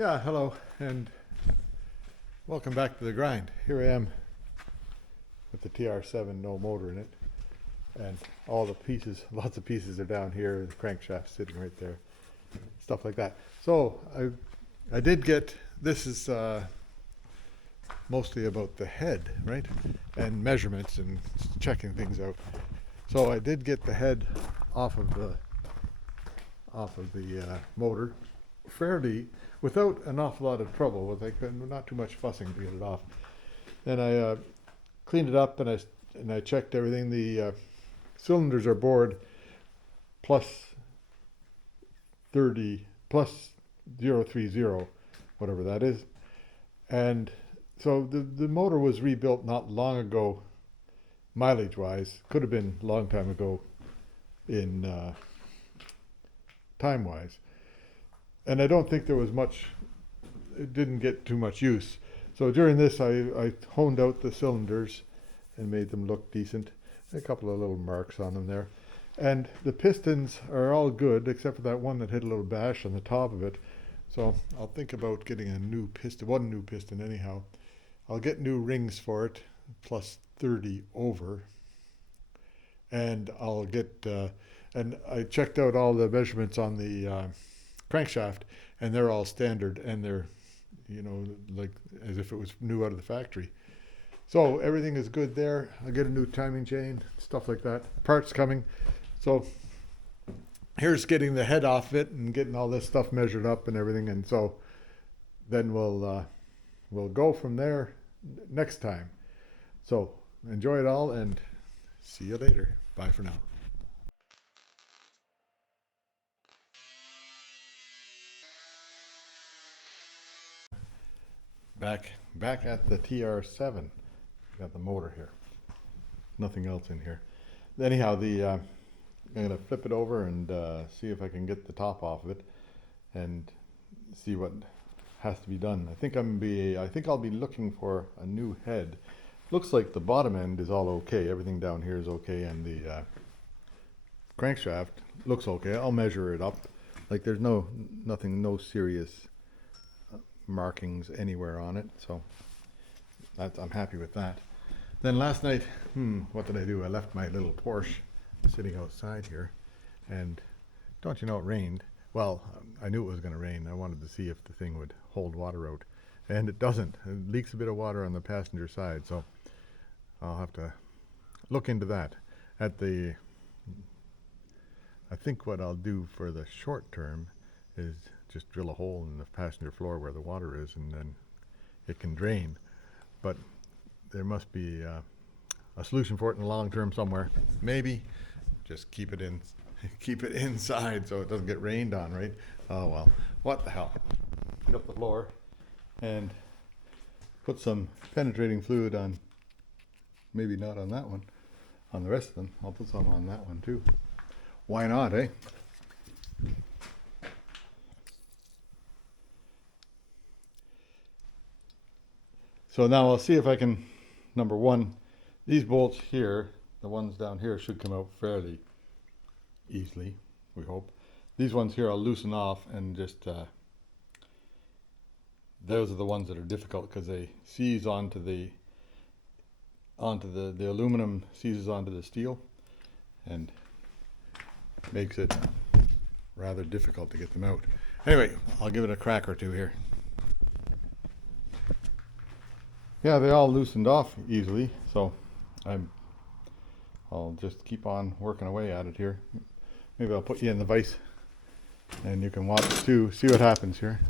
Yeah, hello, and welcome back to the grind. Here I am with the TR7, no motor in it, and all the pieces, lots of pieces are down here, the crankshaft sitting right there, stuff like that. So I did get, this is mostly about the head, right, and measurements and checking things out. So I did get the head off of the motor fairly without an awful lot of trouble, with like not too much fussing to get it off. Then I cleaned it up and I checked everything. The cylinders are bored plus 30 plus 030, whatever that is. And so the motor was rebuilt not long ago, mileage wise. Could have been a long time ago in time wise. And I don't think there was much, it didn't get too much use. So during this, I honed out the cylinders and made them look decent. A couple of little marks on them there. And the pistons are all good, except for that one that hit a little bash on the top of it. So I'll think about getting a new piston, one new piston anyhow. I'll get new rings for it, plus 30 over. And I'll get, and I checked out all the measurements on the crankshaft, and they're all standard, and they're, you know, like as if it was new out of the factory. So everything is good there. I'll get a new timing chain, stuff like that. Parts coming. So here's getting the head off it and getting all this stuff measured up and everything, and so then we'll go from there next time. So enjoy it all and see you later. Bye for now. Back at the TR7. Got the motor here. Nothing else in here. Anyhow, I'm gonna flip it over and see if I can get the top off of it and see what has to be done. I think I'll be looking for a new head. Looks like the bottom end is all okay. Everything down here is okay, and the crankshaft looks okay. I'll measure it up. Like there's no serious markings anywhere on it, so I'm happy with that. Then last night, what did I do? I left my little Porsche sitting outside here, and don't you know it rained? Well, I knew it was going to rain. I wanted to see if the thing would hold water out, and it doesn't. It leaks a bit of water on the passenger side, so I'll have to look into that. I think what I'll do for the short term is just drill a hole in the passenger floor where the water is, and then it can drain. But there must be a solution for it in the long term somewhere. Maybe just keep it inside so it doesn't get rained on, right? Oh well, what the hell. Heat up the floor and put some penetrating fluid on, maybe not on that one, on the rest of them. I'll put some on that one too. Why not, eh? So now I'll see if I can, number one, these bolts here, the ones down here should come out fairly easily, we hope. These ones here I'll loosen off and just, those are the ones that are difficult because they seize onto the aluminum seizes onto the steel and makes it rather difficult to get them out. Anyway, I'll give it a crack or two here. Yeah, they all loosened off easily, so I'll just keep on working away at it here. Maybe I'll put you in the vise and you can watch too, see what happens here.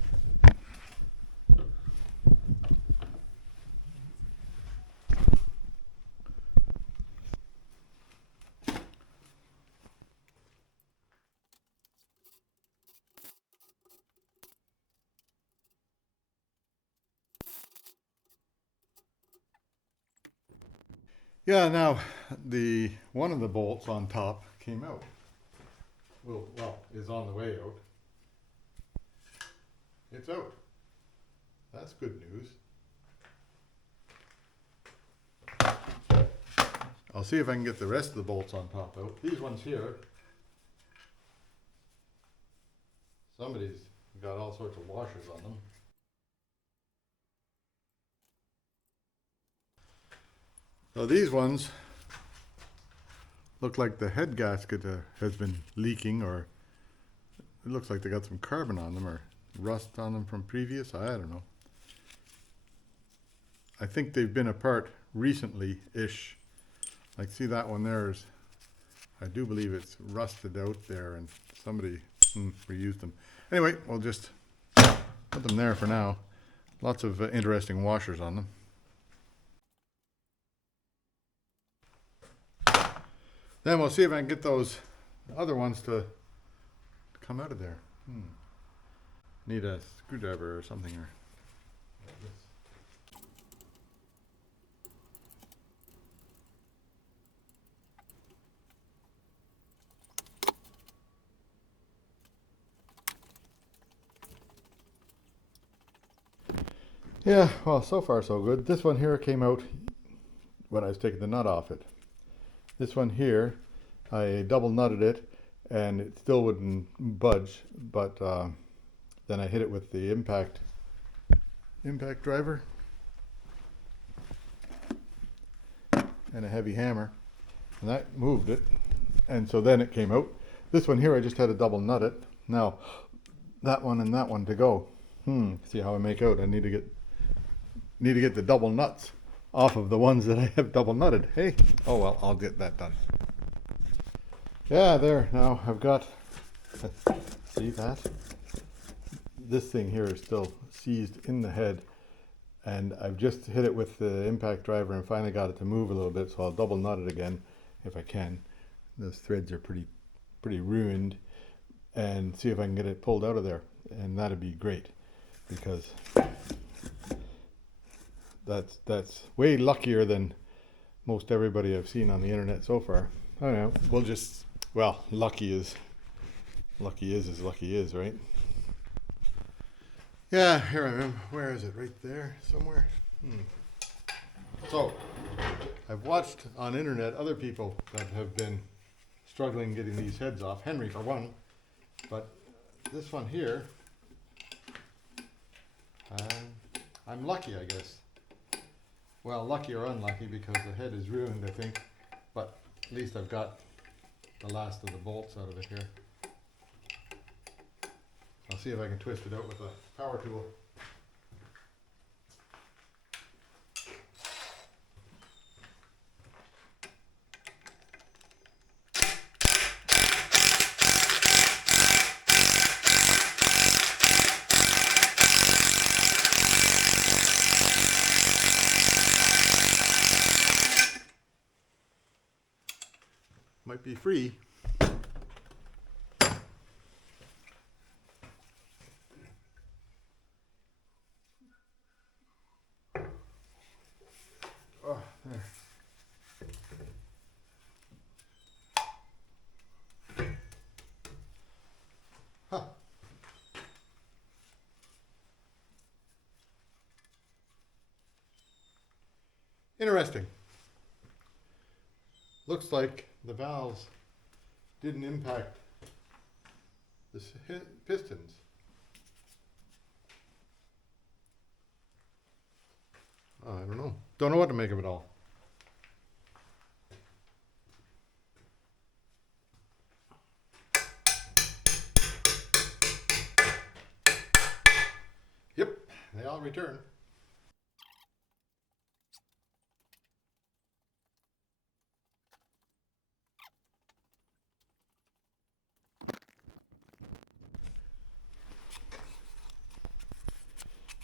Yeah, now one of the bolts on top came out. Well, is on the way out. It's out. That's good news. I'll see if I can get the rest of the bolts on top out. These ones here, somebody's got all sorts of washers on them. So these ones look like the head gasket has been leaking, or it looks like they got some carbon on them or rust on them from previous. I don't know. I think they've been apart recently-ish. Like, see that one there is, I do believe it's rusted out there and somebody reused them. Anyway, we'll just put them there for now. Lots of interesting washers on them. Then we'll see if I can get those other ones to come out of there. Need a screwdriver or something. Yeah, well, so far so good. This one here came out when I was taking the nut off it. This one here, I double nutted it and it still wouldn't budge, but then I hit it with the impact driver and a heavy hammer, and that moved it, and so then it came out. This one here I just had to double nut it. Now that one and that one to go. See how I make out. I need to get the double nuts off of the ones that I have double nutted. Hey, oh well, I'll get that done. Yeah, there, now I've got, see that? This thing here is still seized in the head, and I've just hit it with the impact driver and finally got it to move a little bit, so I'll double nut it again if I can. Those threads are pretty ruined, and see if I can get it pulled out of there, and that'd be great, because that's way luckier than most everybody I've seen on the internet so far. I don't know, we'll just, well, lucky is lucky is, right? Yeah, here I am. Where is it? Right there somewhere? So, I've watched on internet other people that have been struggling getting these heads off. Henry for one, but this one here, I'm lucky, I guess. Well, lucky or unlucky, because the head is ruined, I think, but at least I've got the last of the bolts out of it here. I'll see if I can twist it out with a power tool. Might be free. Oh, there. Huh. Interesting. Looks like the valves didn't impact the pistons. Oh, I don't know. Don't know what to make of it all. Yep, they all return.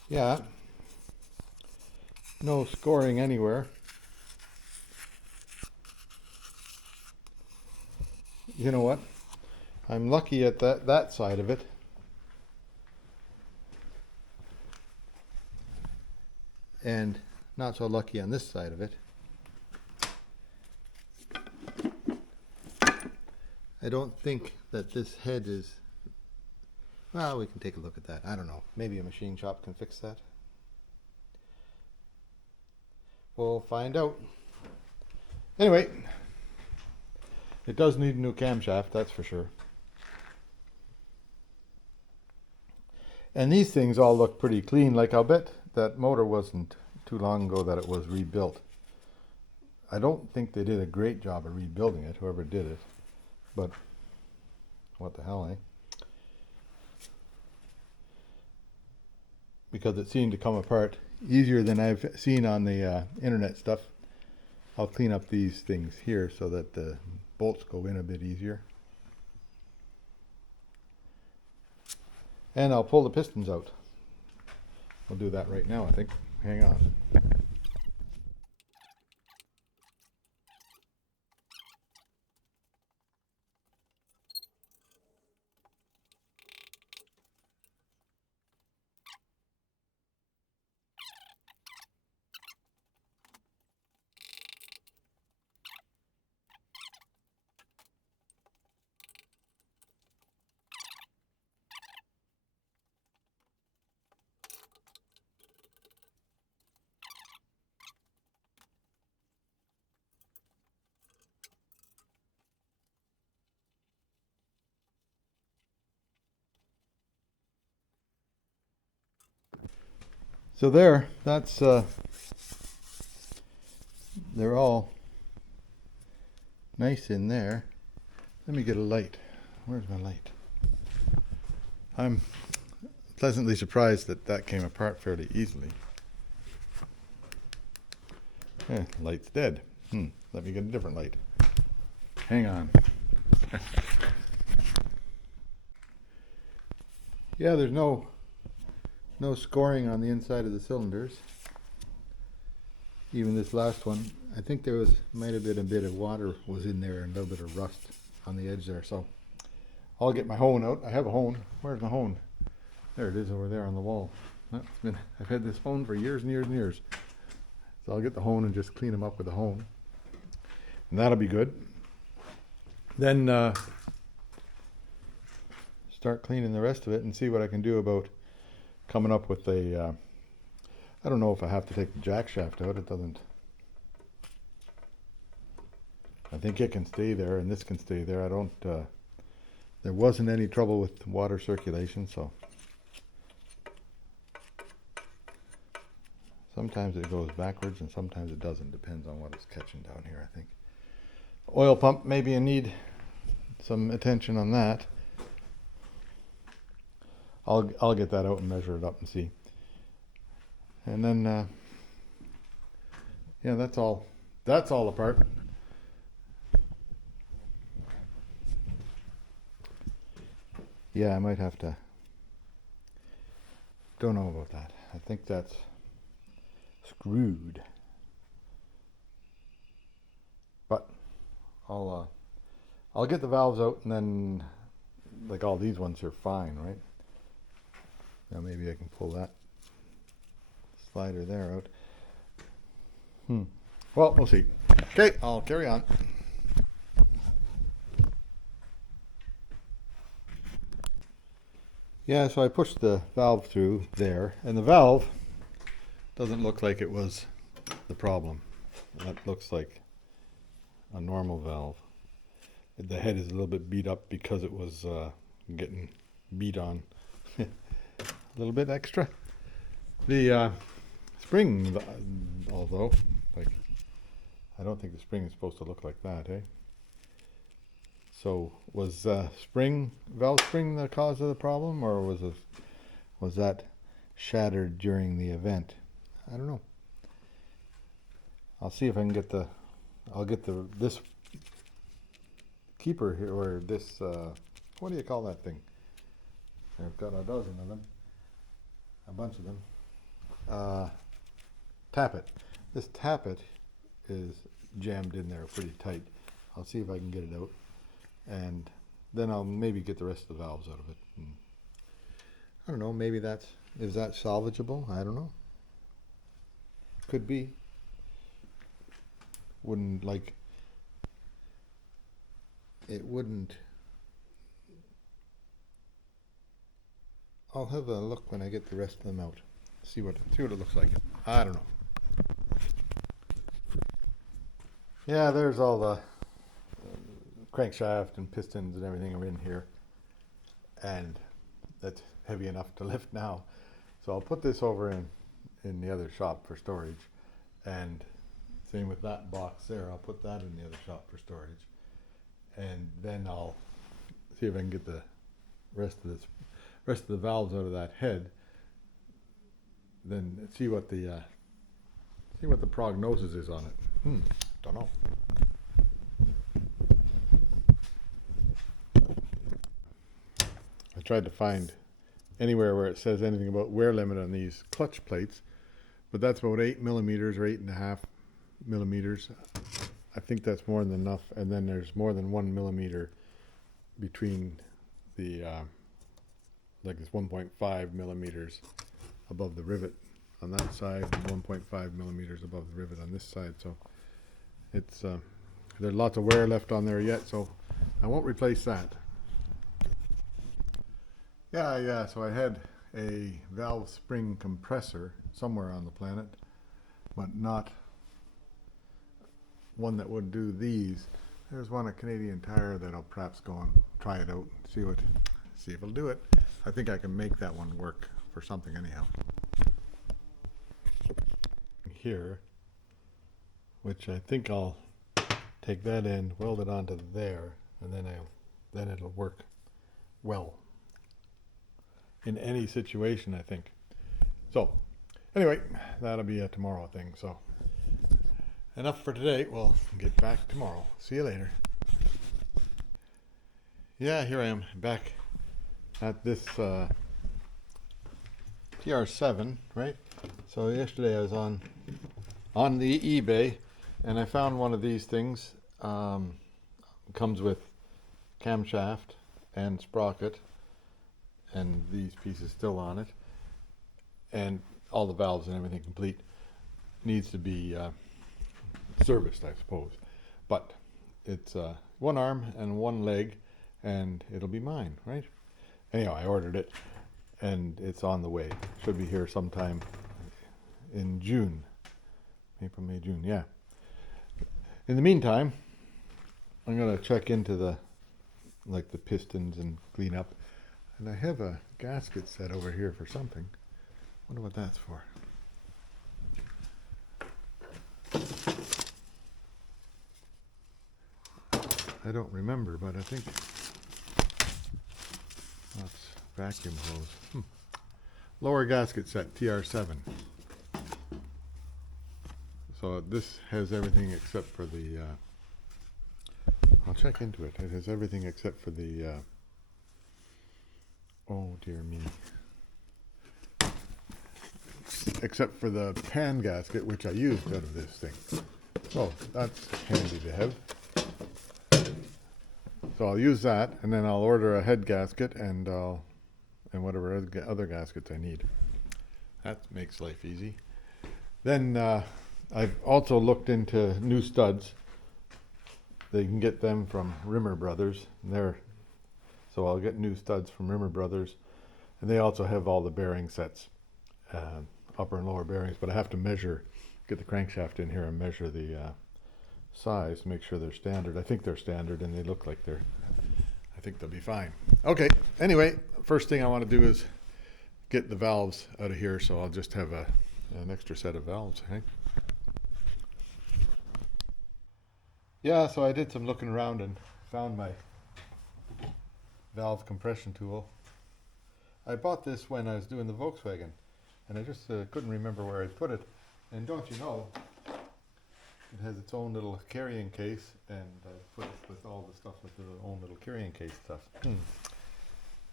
Yeah, no scoring anywhere. You know what? I'm lucky at that side of it. And not so lucky on this side of it. I don't think that this head is, well, we can take a look at that. I don't know. Maybe a machine shop can fix that. We'll find out. Anyway, it does need a new camshaft, that's for sure. And these things all look pretty clean. Like, I'll bet that motor wasn't too long ago that it was rebuilt. I don't think they did a great job of rebuilding it, whoever did it. But what the hell, eh? Because it seemed to come apart easier than I've seen on the internet stuff. I'll clean up these things here so that the bolts go in a bit easier. And I'll pull the pistons out. We'll do that right now, I think. Hang on. So there, that's, they're all nice in there. Let me get a light. Where's my light? I'm pleasantly surprised that that came apart fairly easily. Yeah, light's dead. Let me get a different light. Hang on. Yeah, there's no scoring on the inside of the cylinders. Even this last one, I think there might have been a bit of water was in there and a little bit of rust on the edge there. So I'll get my hone out. I have a hone. Where's my hone? There it is over there on the wall. I've had this hone for years and years and years. So I'll get the hone and just clean them up with the hone. And that'll be good. Then start cleaning the rest of it and see what I can do about coming up with a, I don't know if I have to take the jack shaft out. It doesn't. I think it can stay there and this can stay there. I don't, there wasn't any trouble with water circulation, so. Sometimes it goes backwards and sometimes it doesn't. Depends on what it's catching down here, I think. Oil pump, maybe you need some attention on that. I'll get that out and measure it up and see. And then, yeah, that's all apart. Yeah, I might have to, don't know about that. I think that's screwed. But I'll get the valves out and then, like all these ones are fine, right? Now maybe I can pull that slider there out. Well, we'll see. Okay, I'll carry on. Yeah, so I pushed the valve through there, and the valve doesn't look like it was the problem. That looks like a normal valve. The head is a little bit beat up because it was getting beat on a little bit extra. The spring, although, like, I don't think the spring is supposed to look like that, eh? So was valve spring the cause of the problem, or was that shattered during the event? I don't know. I'll see if I can get this keeper here, or this, what do you call that thing? I've got a dozen of them, a bunch of them. Tappet. This tappet is jammed in there pretty tight. I'll see if I can get it out, and then I'll maybe get the rest of the valves out of it. I don't know, maybe is that salvageable? I don't know. Could be. It wouldn't. I'll have a look when I get the rest of them out. See what it looks like. I don't know. Yeah, there's all the crankshaft and pistons and everything are in here, and that heavy enough to lift now. So I'll put this over in the other shop for storage, and same with that box there. I'll put that in the other shop for storage, and then I'll see if I can get the rest of the valves out of that head. Then see what the prognosis is on it. Don't know. I tried to find anywhere where it says anything about wear limit on these clutch plates, but that's about 8 millimeters or 8.5 millimeters. I think that's more than enough, and then there's more than 1 millimeter between the like it's 1.5 millimeters above the rivet on that side and 1.5 millimeters above the rivet on this side. So it's there's lots of wear left on there yet, so I won't replace that. Yeah, so I had a valve spring compressor somewhere on the planet, but not one that would do these. There's one at Canadian Tire that I'll perhaps go and try it out, see if it'll do it. I think I can make that one work for something anyhow. Here, which I think I'll take that end, weld it onto there, and then it'll work well in any situation, I think. So anyway, that'll be a tomorrow thing. So enough for today. We'll get back tomorrow. See you later. Yeah, here I am back at this TR7, right? So yesterday I was on the eBay, and I found one of these things. Comes with camshaft and sprocket, and these pieces still on it, and all the valves and everything complete. Needs to be serviced, I suppose, but it's one arm and one leg, and it'll be mine, right? Anyhow, I ordered it, and it's on the way. Should be here sometime in June. April, May, June, yeah. In the meantime, I'm going to check into the pistons and clean up. And I have a gasket set over here for something. Wonder what that's for. I don't remember, but I think that's vacuum hose. Lower gasket set, TR7. So this has everything except for the, I'll check into it. It has everything except for the, oh dear me. Except for the pan gasket, which I used out of this thing. So that's handy to have. So I'll use that, and then I'll order a head gasket and whatever other gaskets I need. That makes life easy. Then I've also looked into new studs. They can get them from Rimmer Brothers. So I'll get new studs from Rimmer Brothers, and they also have all the bearing sets, upper and lower bearings. But I have to get the crankshaft in here and measure the size to make sure they're standard. I think they're standard, and they look like I think they'll be fine. Okay. Anyway, first thing I want to do is get the valves out of here, so I'll just have an extra set of valves. Okay? Yeah, so I did some looking around and found my valve compression tool. I bought this when I was doing the Volkswagen, and I just couldn't remember where I put it. And don't you know, it has its own little carrying case, and I put it with all the stuff with the own little carrying case stuff.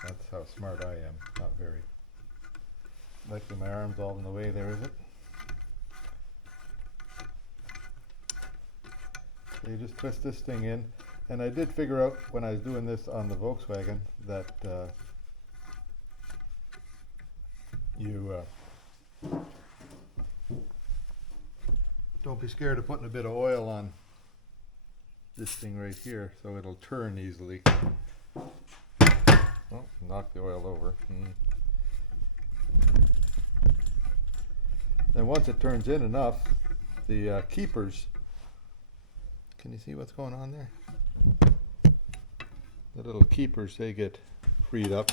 That's how smart I am. Not very. Likely my arm's all in the way there, is it? So you just twist this thing in, and I did figure out when I was doing this on the Volkswagen that you don't be scared of putting a bit of oil on this thing right here, so it'll turn easily. Oh, knock the oil over. Then once it turns in enough, the keepers, can you see what's going on there? The little keepers, they get freed up,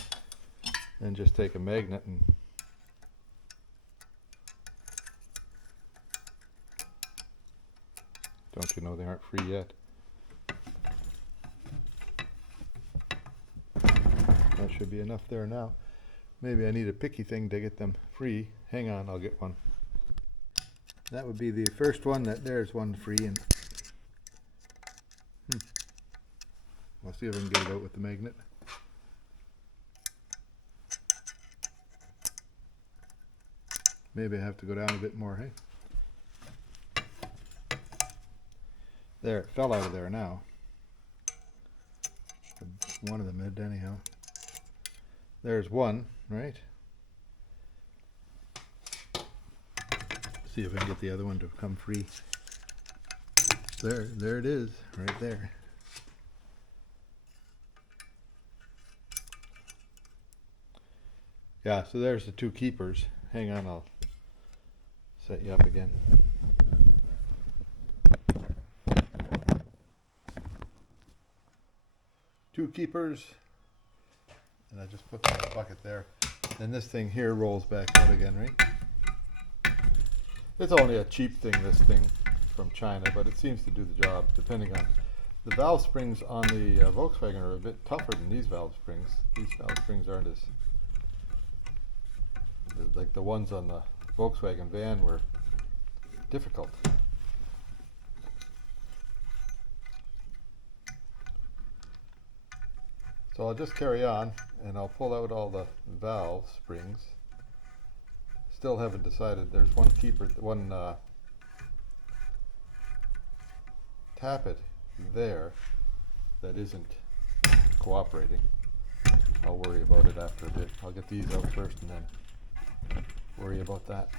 and just take a magnet and don't you know they aren't free yet? That should be enough there now. Maybe I need a picky thing to get them free. Hang on, I'll get one. That would be the first one. There's one free, and I'll see if I can get it out with the magnet. Maybe I have to go down a bit more, hey? There, it fell out of there now. One of them did anyhow. There's one, right? See if I can get the other one to come free. There it is, right there. Yeah, so there's the two keepers. Hang on, I'll set you up again. Two keepers, and I just put them in a bucket there. Then this thing here rolls back out again, right? It's only a cheap thing, this thing from China, but it seems to do the job, depending on... The valve springs on the Volkswagen are a bit tougher than these valve springs. These valve springs aren't as... like the ones on the Volkswagen van were difficult. So I'll just carry on and I'll pull out all the valve springs. Still haven't decided. There's one keeper, one tappet there that isn't cooperating. I'll worry about it after a bit. I'll get these out first and then worry about that.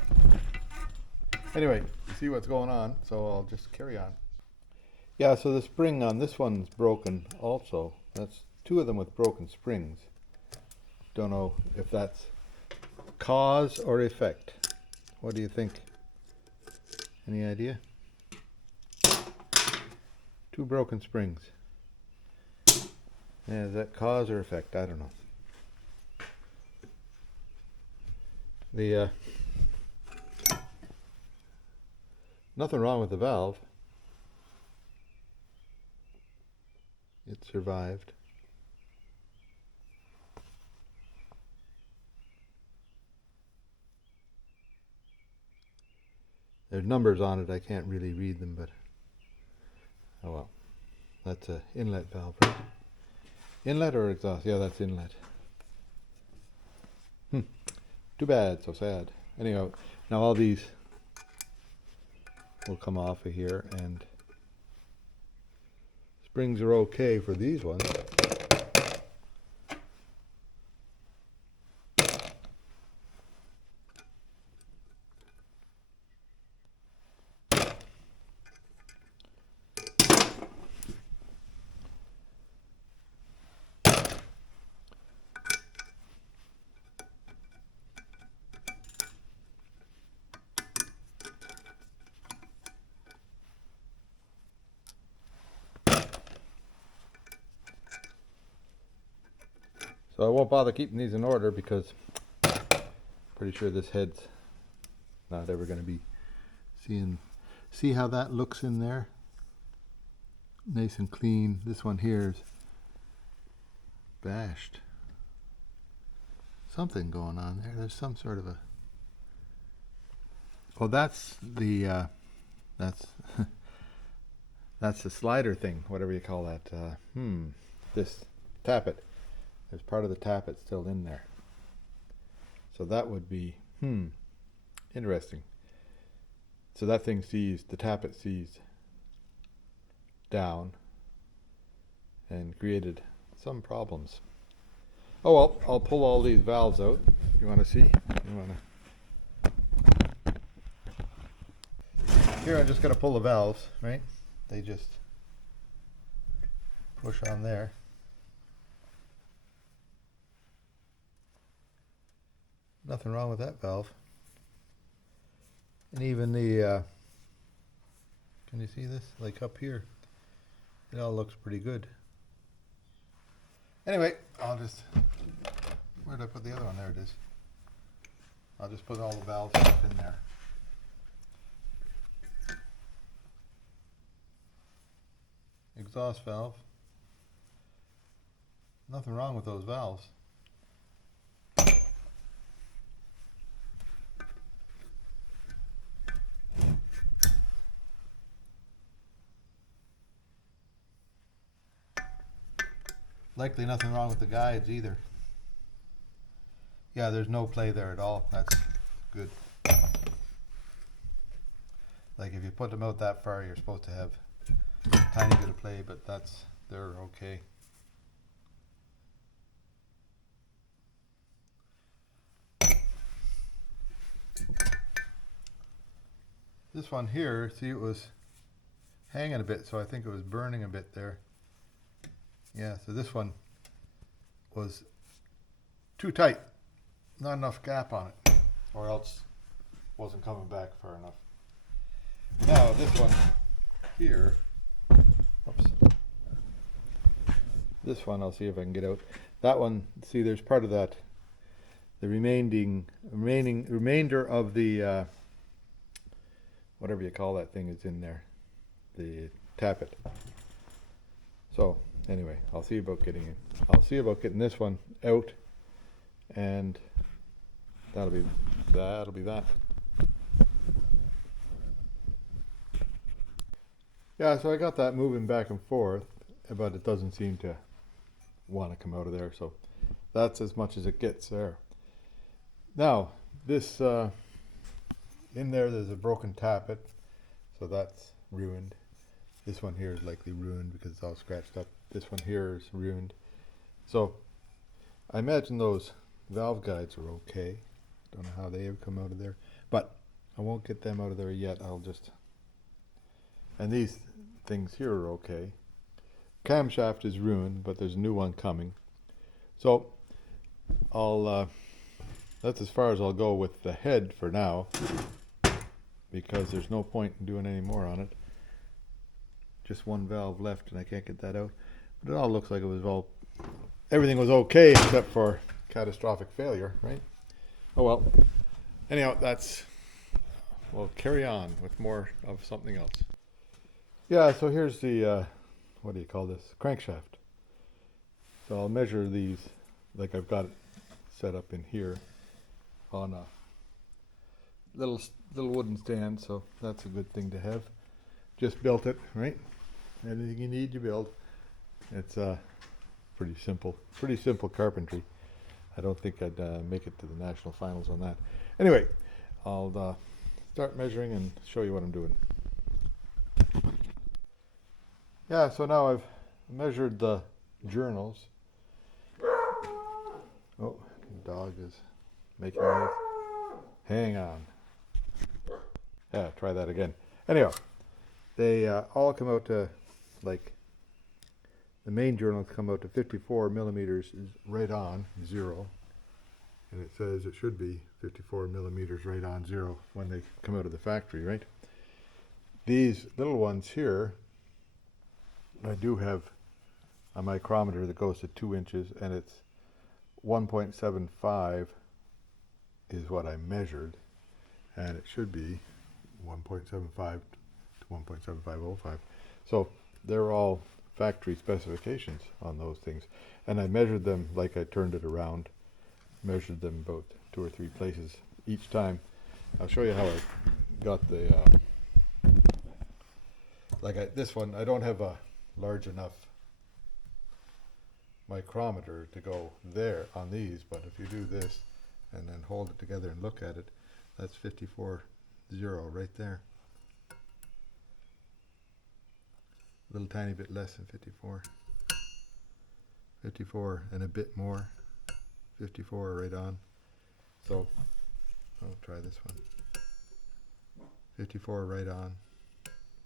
Anyway, you see what's going on, so I'll just carry on. Yeah, so the spring on this one's broken also. That's two of them with broken springs. Don't know if that's cause or effect. What do you think? Any idea? Two broken springs. Yeah, is that cause or effect? I don't know. The nothing wrong with the valve. It survived. There's numbers on it. I can't really read them, but oh well. That's an inlet valve, right? Inlet or exhaust? Yeah, that's inlet. Too bad, so sad. Anyhow, now all these will come off of here, and springs are okay for these ones. So I won't bother keeping these in order because I'm pretty sure this head's not ever going to be seeing. See how that looks in there? Nice and clean. This one here is bashed. Something going on there. There's some sort of a... Oh, that's the that's that's the slider thing, whatever you call that. This tappet. There's part of the tappet still in there. So that would be, interesting. So that thing seized, the tappet seized down and created some problems. Oh well, I'll pull all these valves out. You want to see? Here I'm just going to pull the valves, right? They just push on there. Nothing wrong with that valve. And even the, can you see this? Like up here, it all looks pretty good. Anyway, I'll just, Where did I put the other one? There it is. I'll just put all the valve stuff in there. Exhaust valve. Nothing wrong with those valves. Likely nothing wrong with the guides either. Yeah, there's no play there at all. That's good. Like if you put them out that far, you're supposed to have a tiny bit of play, but they're okay. This one here, see, it was hanging a bit, so I think it was burning a bit there. Yeah, so this one was too tight, not enough gap on it, or else wasn't coming back far enough. Now this one here, oops, this one I'll see if I can get out. That one, see, there's part of that, the remainder of the whatever you call that thing is in there, the tappet. So anyway, I'll see about getting this one out, and that'll be that. Yeah, so I got that moving back and forth, but it doesn't seem to want to come out of there, so that's as much as it gets there. Now this in there's a broken tappet, so that's ruined. This one here is likely ruined because it's all scratched up. This one here is ruined. So I imagine those valve guides are okay. Don't know how they have come out of there, but I won't get them out of there yet. And these things here are okay. Camshaft is ruined, but there's a new one coming. So that's as far as I'll go with the head for now, because there's no point in doing any more on it. Just one valve left and I can't get that out. But it all looks like everything was okay except for catastrophic failure, right? Oh well. Anyhow, we'll carry on with more of something else. Yeah, so here's the, what do you call this? Crankshaft. So I'll measure these, like I've got it set up in here on a little wooden stand, so that's a good thing to have. Just built it, right? Anything you need, you build. It's pretty simple carpentry. I don't think I'd make it to the national finals on that. Anyway, I'll start measuring and show you what I'm doing. Yeah, so now I've measured the journals. Oh, the dog is making noise. Hang on. Yeah, try that again. Anyhow, they all come out to, like, the main journals come out to 54 millimeters is right on zero, and it says it should be 54 millimeters right on zero when they come out of the factory, right? These little ones here, I do have a micrometer that goes to 2 inches, and it's 1.75 is what I measured, and it should be 1.75 to 1.7505. So they're all factory specifications on those things, and I measured them, like I turned it around, measured them about 2 or 3 places each time. I'll show you how I got the this one. I don't have a large enough micrometer to go there on these, but if you do this and then hold it together and look at it, that's 54.0 right there. A little tiny bit less than 54. 54 and a bit more. 54 right on. So I'll try this one. 54 right on.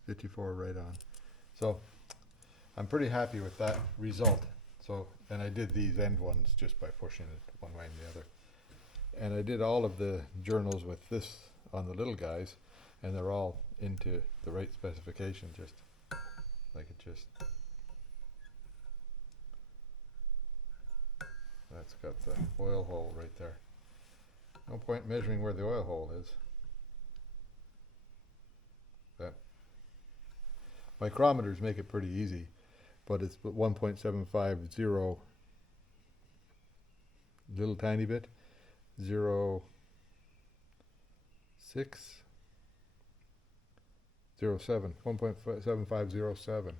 54 right on. So I'm pretty happy with that result. So, and I did these end ones just by pushing it one way and the other. And I did all of the journals with this on the little guys, and they're all into the right specification, just like it just, That's got the oil hole right there. No point measuring where the oil hole is. That micrometers make it pretty easy, but it's 1.750, little tiny bit, 0.607, 1.7507.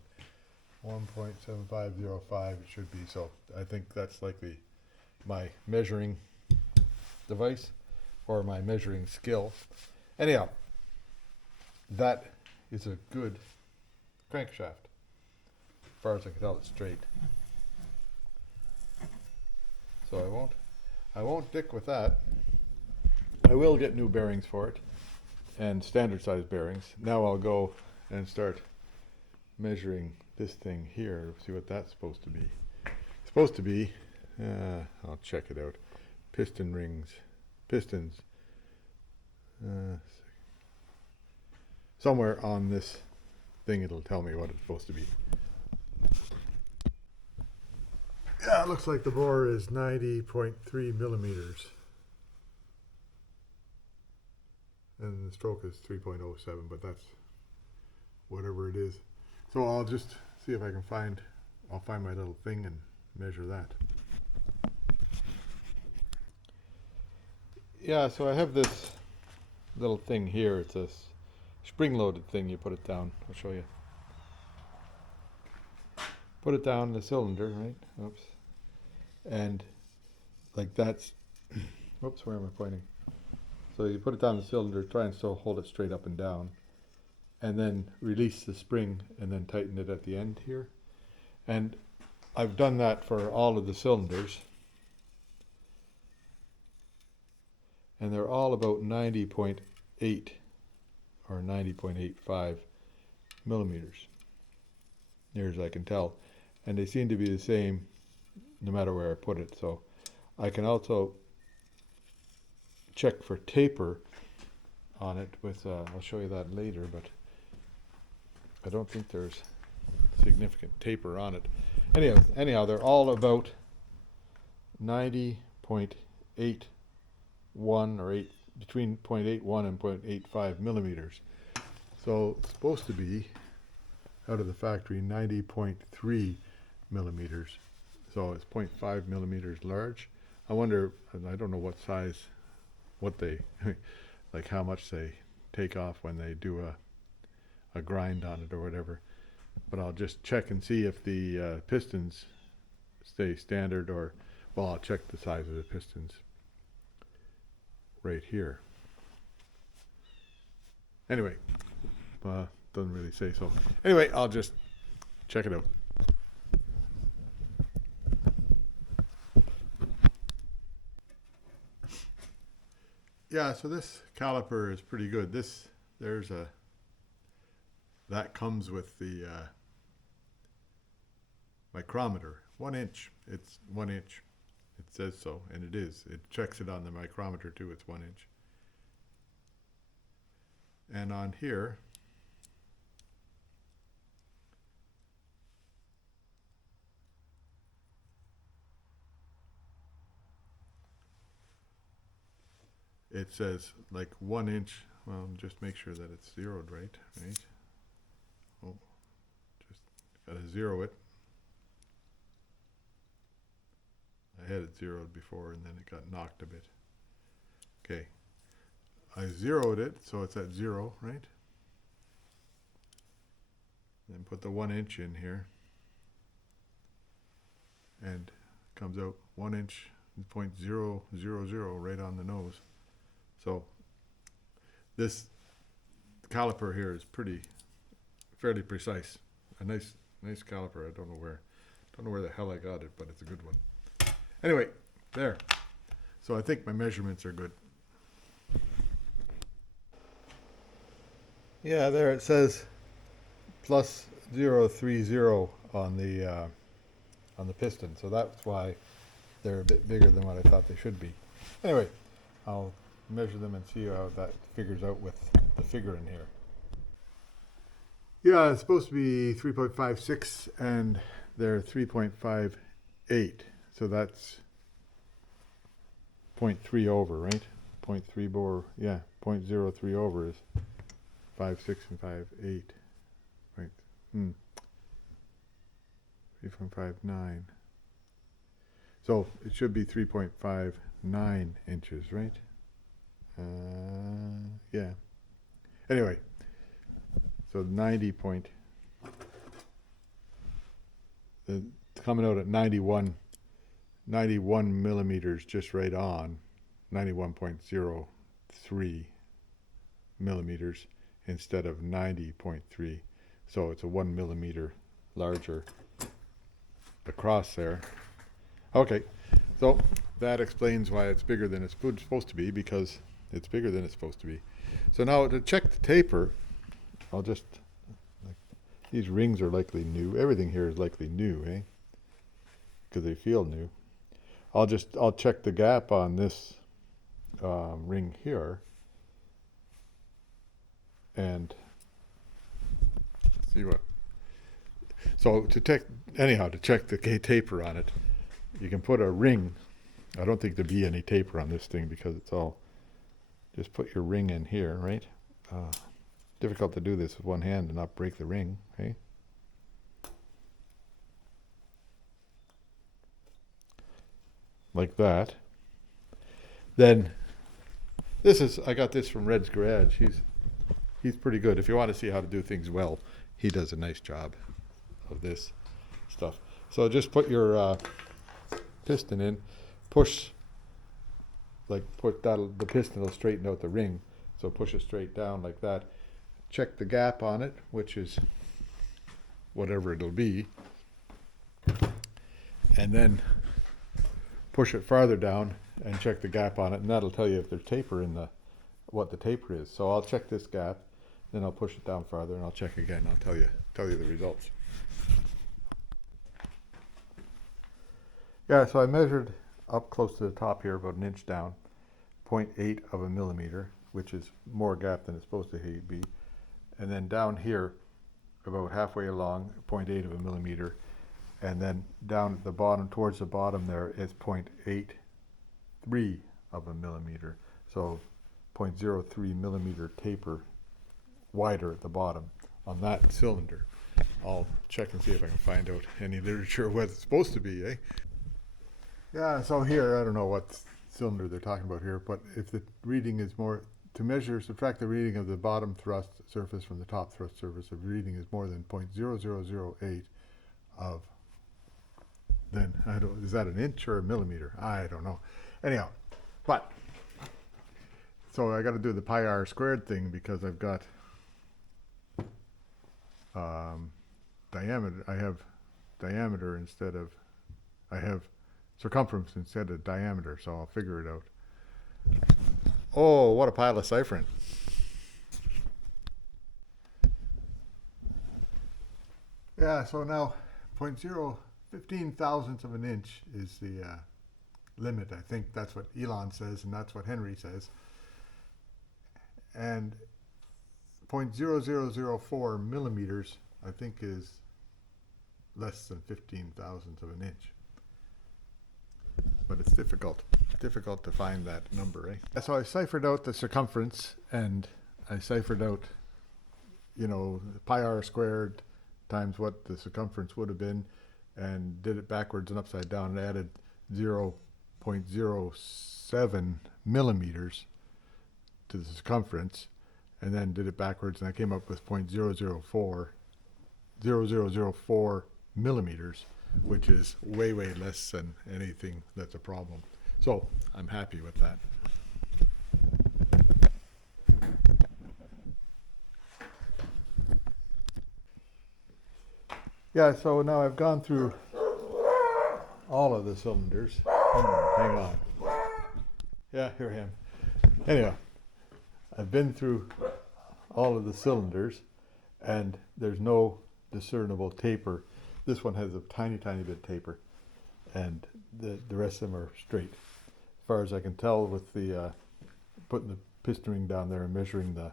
1.7505 it should be, so I think that's likely my measuring device or my measuring skill. Anyhow, that is a good crankshaft. As far as I can tell, it's straight. So I won't dick with that. I will get new bearings for it and standard size bearings. Now I'll go and start measuring this thing here, see what that's supposed to be. It's supposed to be, I'll check it out. Pistons. Somewhere on this thing it'll tell me what it's supposed to be. Yeah, it looks like the bore is 90.3 millimeters. And the stroke is 3.07, but that's whatever it is. So I'll just see if I can find my little thing and measure that. Yeah, so I have this little thing here. It's a spring-loaded thing. You put it down. I'll show you. Put it down the cylinder, right? Oops. And like that's, whoops, where am I pointing? So you put it down the cylinder, try and still hold it straight up and down, and then release the spring and then tighten it at the end here. And I've done that for all of the cylinders. And they're all about 90.8 or 90.85 millimeters, near as I can tell. And they seem to be the same no matter where I put it. So I can also check for taper on it with, I'll show you that later, but I don't think there's significant taper on it. Anyhow, they're all about 90.81 or between 0.81 and 0.85 millimeters. So it's supposed to be out of the factory 90.3 millimeters. So it's 0.5 millimeters large. I wonder, and I don't know what size, what they, like how much they take off when they do a grind on it or whatever. But I'll just check and see if the pistons stay standard, or, well, I'll check the size of the pistons right here. Anyway, doesn't really say so. Anyway, I'll just check it out. Yeah, so this caliper is pretty good. That comes with the micrometer, 1 inch. It's 1 inch. It says so, and it is. It checks it on the micrometer too. It's 1 inch. And on here, it says like 1 inch. Well, just make sure that it's zeroed right? Oh, just gotta zero it. I had it zeroed before and then it got knocked a bit. Okay, I zeroed it, so it's at 0, right? Then put the 1 inch in here, and it comes out 1 inch, 0.000 right on the nose. So this caliper here is fairly precise. A nice caliper. I don't know where the hell I got it, but it's a good one. Anyway, there. So I think my measurements are good. Yeah, there it says plus 0.30 on the piston. So that's why they're a bit bigger than what I thought they should be. Anyway, I'll measure them and see how that figures out with the figure in here. Yeah, it's supposed to be 3.56 and they're 3.58. So that's 0.3 over, right? 0.3 bore, yeah, 0.03 over is 5, 6, and 5, 8. Right. 3.59. So it should be 3.59 inches, right? Yeah. Anyway, so 90 point, it's coming out at 91 millimeters, just right on, 91.03 millimeters instead of 90.3. So it's a 1 millimeter larger across there. Okay, so that explains why it's bigger than it's supposed to be, because it's bigger than it's supposed to be. So now to check the taper, I'll just, like, these rings are likely new. Everything here is likely new, eh? Because they feel new. I'll check the gap on this ring here and see what. So to check the taper on it, you can put a ring. I don't think there'd be any taper on this thing because it's all, just put your ring in here, right? Difficult to do this with one hand and not break the ring, eh? Like that. Then I got this from Red's Garage. He's pretty good. If you want to see how to do things well, he does a nice job of this stuff. So just put your piston in, push, the piston will straighten out the ring. So push it straight down like that. Check the gap on it, which is whatever it'll be. And then push it farther down and check the gap on it, and that'll tell you if there's taper in what the taper is. So I'll check this gap, then I'll push it down farther, and I'll check again. I'll tell you the results. Yeah, so I measured up close to the top here, about an inch down, 0.8 of a millimeter, which is more gap than it's supposed to be. And then down here, about halfway along, 0.8 of a millimeter. And then down at the bottom, towards the bottom there, is 0.83 of a millimeter. So 0.03 millimeter taper wider at the bottom on that cylinder. I'll check and see if I can find out any literature what it's supposed to be, eh? Yeah, so here, I don't know what cylinder they're talking about here, but if the reading is more, subtract the reading of the bottom thrust surface from the top thrust surface, if the reading is more than 0.0008 of, then is that an inch or a millimeter? I don't know. Anyhow, but so I got to do the pi r squared thing because I've got diameter. I have diameter instead of, I have circumference instead of diameter, so I'll figure it out. Oh, what a pile of ciphering. Yeah, so now 0.015 thousandths of an inch is the limit. I think that's what Elon says, and that's what Henry says. And 0.0004 millimeters, I think, is less than 15 thousandths of an inch. But it's difficult to find that number, eh? So I ciphered out the circumference, and I ciphered out, pi r squared times what the circumference would have been, and did it backwards and upside down, and added 0.07 millimeters to the circumference, and then did it backwards, and I came up with 0.0004 millimeters, which is way, way less than anything that's a problem. So I'm happy with that. Yeah, so now I've gone through all of the cylinders. Hang on. Yeah, here I am. Anyway, I've been through all of the cylinders, and there's no discernible taper. This one has a tiny, tiny bit taper, and the rest of them are straight. As far as I can tell, with the putting the piston ring down there and measuring the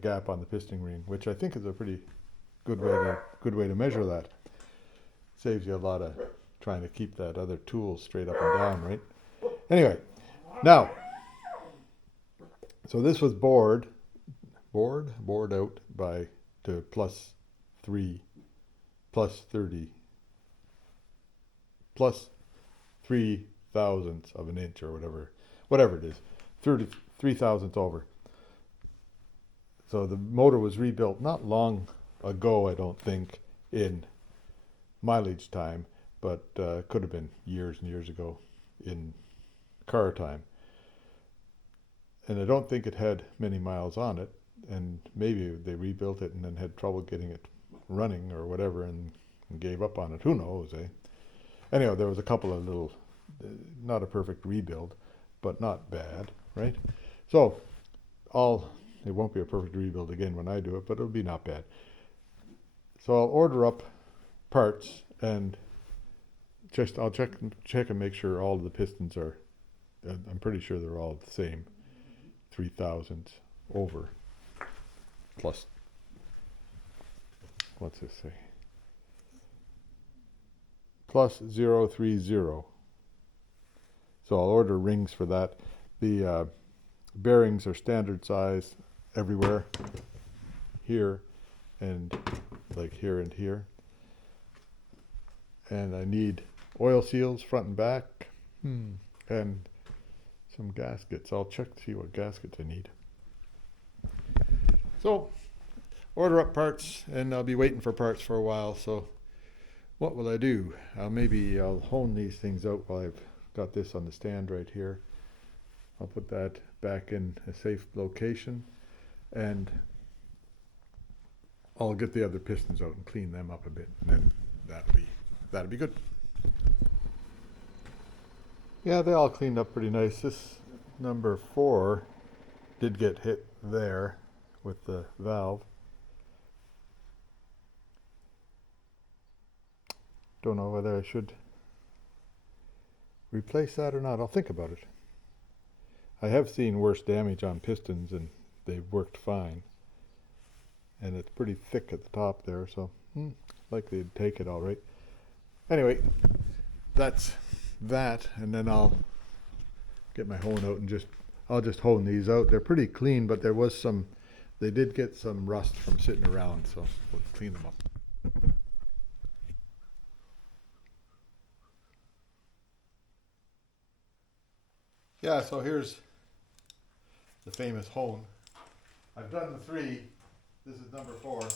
gap on the piston ring, which I think is a pretty good way to measure that. Saves you a lot of trying to keep that other tool straight up and down, right? Anyway, now, so this was bored out by to +3, +30, +3 thousandths of an inch or whatever it is, 33 thousandths over. So the motor was rebuilt not long ago, I don't think, in mileage time, but could have been years and years ago in car time. And I don't think it had many miles on it, and maybe they rebuilt it and then had trouble getting it running or whatever and gave up on it. Who knows, eh? Anyhow, there was a couple of little, not a perfect rebuild, but not bad, right? So, it won't be a perfect rebuild again when I do it, but it'll be not bad. So I'll order up parts and I'll check and make sure all of the pistons are, I'm pretty sure they're all the same, 3 thousandths over, plus, what's this say? +030. So I'll order rings for that. The bearings are standard size everywhere, here and like here and here. And I need oil seals front and back, and some gaskets. I'll check to see what gaskets I need. So order up parts, and I'll be waiting for parts for a while. So what will I do? Maybe I'll hone these things out while I've got this on the stand right here. I'll put that back in a safe location, and I'll get the other pistons out and clean them up a bit, and then that'll be good. Yeah, they all cleaned up pretty nice. This number 4 did get hit there with the valve. Don't know whether I should replace that or not. I'll think about it. I have seen worse damage on pistons, and they've worked fine. And it's pretty thick at the top there, so likely to take it all right. Anyway, that's that, and then I'll get my hone out and I'll just hone these out. They're pretty clean, but they did get some rust from sitting around, so we'll clean them up. Yeah, so here's the famous hone. I've done the 3. This is number 4.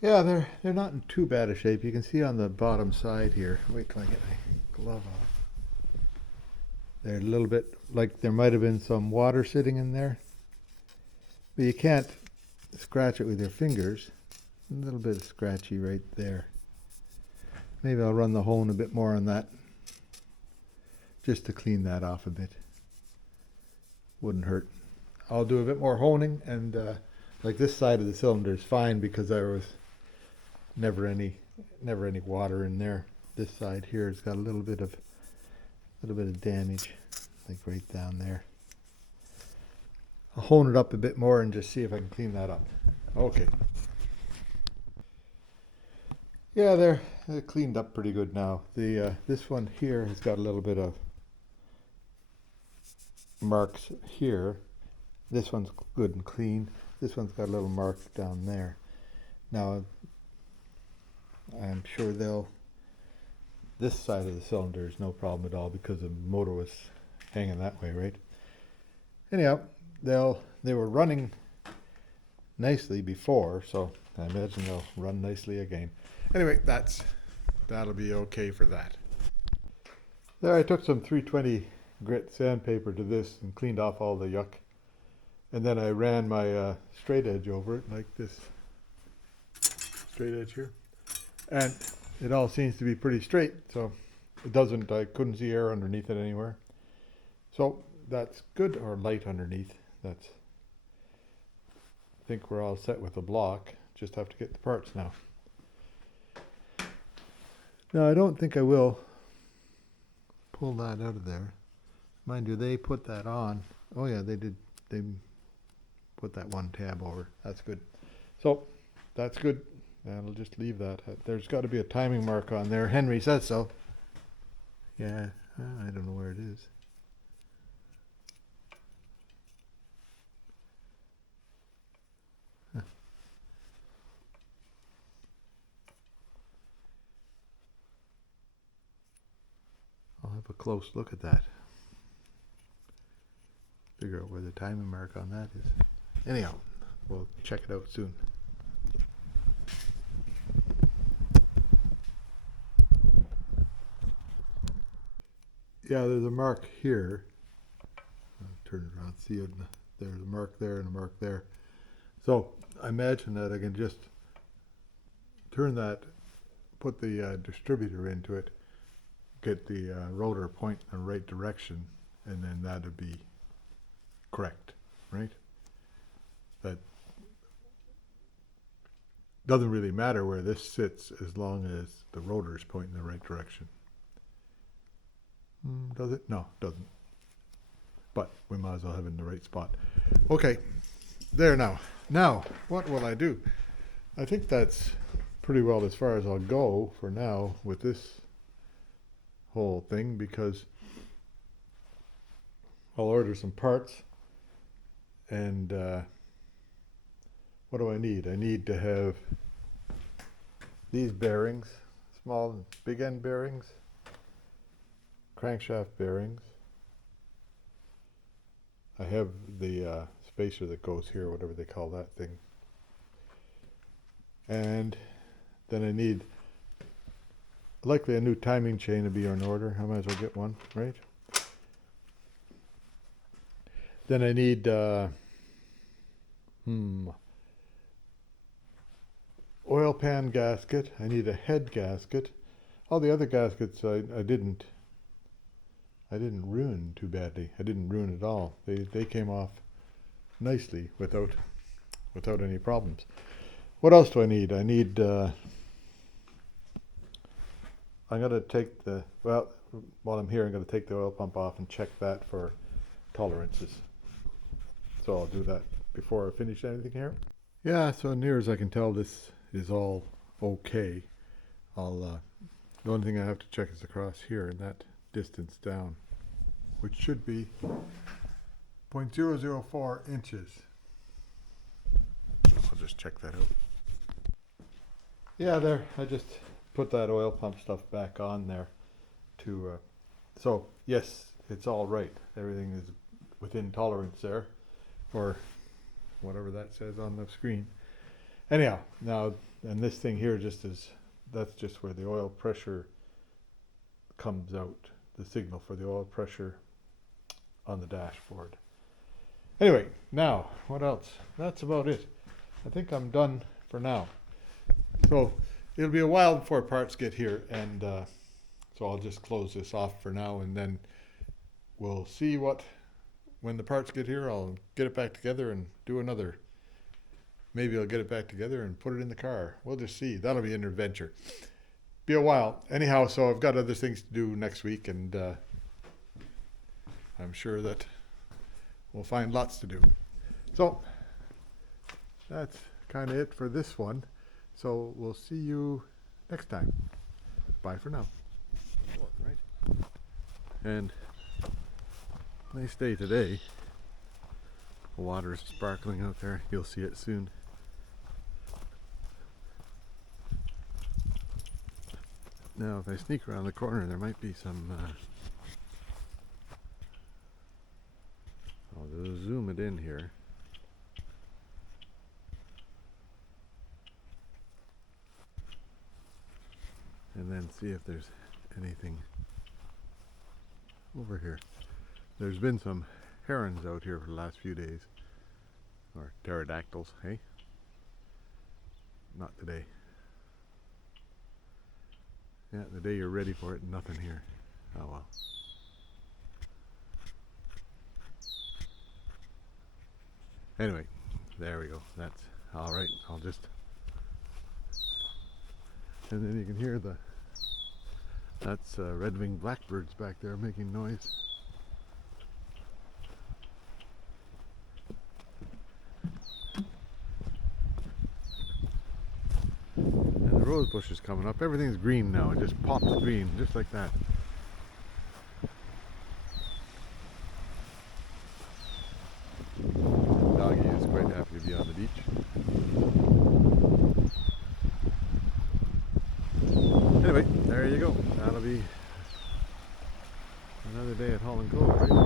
Yeah, they're not in too bad a shape. You can see on the bottom side here. Wait till I get my glove off. They're a little bit like there might have been some water sitting in there, but you can't scratch it with your fingers. A little bit scratchy right there. Maybe I'll run the hone a bit more on that, just to clean that off a bit. Wouldn't hurt. I'll do a bit more honing, and like this side of the cylinder is fine because there was never any water in there. This side here has got a little bit of damage, like right down there. I'll hone it up a bit more and just see if I can clean that up. Okay. Yeah, they're cleaned up pretty good now. This one here has got a little bit of marks here. This one's good and clean. This one's got a little mark down there. Now, I'm sure this side of the cylinder is no problem at all because the motor was hanging that way, right? Anyhow, they were running nicely before, so I imagine they'll run nicely again. Anyway, that'll be okay for that. There, I took some 320 grit sandpaper to this and cleaned off all the yuck. And then I ran my straight edge over it, like this straight edge here. And it all seems to be pretty straight, so I couldn't see air underneath it anywhere. So that's good, or light underneath. think we're all set with the block. Just have to get the parts now. No, I don't think I will pull that out of there. Mind you, they put that on. Oh yeah, they did. They put that one tab over. That's good. So that's good. And I'll just leave that. There's got to be a timing mark on there. Henry says so. Yeah, I don't know where it is. Huh. I'll have a close look at that. Figure out where the timing mark on that is. Anyhow, we'll check it out soon. Yeah, there's a mark here. I'll turn it around, see it. There's a mark there and a mark there. So I imagine that I can just turn that, put the distributor into it, get the rotor point in the right direction, and then that'd be correct, right? That doesn't really matter where this sits as long as the rotor is pointing in the right direction. Does it? No, it doesn't. But we might as well have it in the right spot. Okay, there now. Now, what will I do? I think that's pretty well as far as I'll go for now with this whole thing, because I'll order some parts. And what do I need? I need to have these bearings, small and big end bearings, crankshaft bearings. I have the spacer that goes here, whatever they call that thing. And then I need likely a new timing chain to be in order. I might as well get one, right? Then I need oil pan gasket. I need a head gasket. All the other gaskets I didn't ruin too badly. I didn't ruin at all. They came off nicely without any problems. What else do I need? I need I'm going to take the, well, while I'm here, I'm going to take the oil pump off and check that for tolerances. So I'll do that before I finish anything here. Yeah, so near as I can tell, this is all okay. The only thing I have to check is across here and that distance down, which should be 0.004 inches. I'll just check that out. Yeah, there, I just put that oil pump stuff back on there to, so yes, it's all right. Everything is within tolerance there, or whatever that says on the screen. Anyhow, now, and this thing here just is, that's just where the oil pressure comes out, the signal for the oil pressure on the dashboard. Anyway, now, what else? That's about it. I think I'm done for now. So it'll be a while before parts get here, and so I'll just close this off for now, and then we'll see when the parts get here, I'll get it back together and do another. Maybe I'll get it back together and put it in the car. We'll just see. That'll be an adventure. Be a while. Anyhow, so I've got other things to do next week, and I'm sure that we'll find lots to do. So that's kind of it for this one. So we'll see you next time. Bye for now. And nice day today. The water is sparkling out there. You'll see it soon. Now, if I sneak around the corner, there might be some. I'll zoom it in here. And then see if there's anything over here. There's been some herons out here for the last few days. Or pterodactyls, hey? Not today. Yeah, the day you're ready for it, nothing here. Oh well. Anyway, There we go. That's all right. I'll just, and then you can hear that's red-winged blackbirds back there making noise. And the rose bush is coming up. Everything's green now. It just pops green, just like that. Doggy is quite happy to be on the beach. Anyway, there you go. That'll be another day at Holland Cove, right?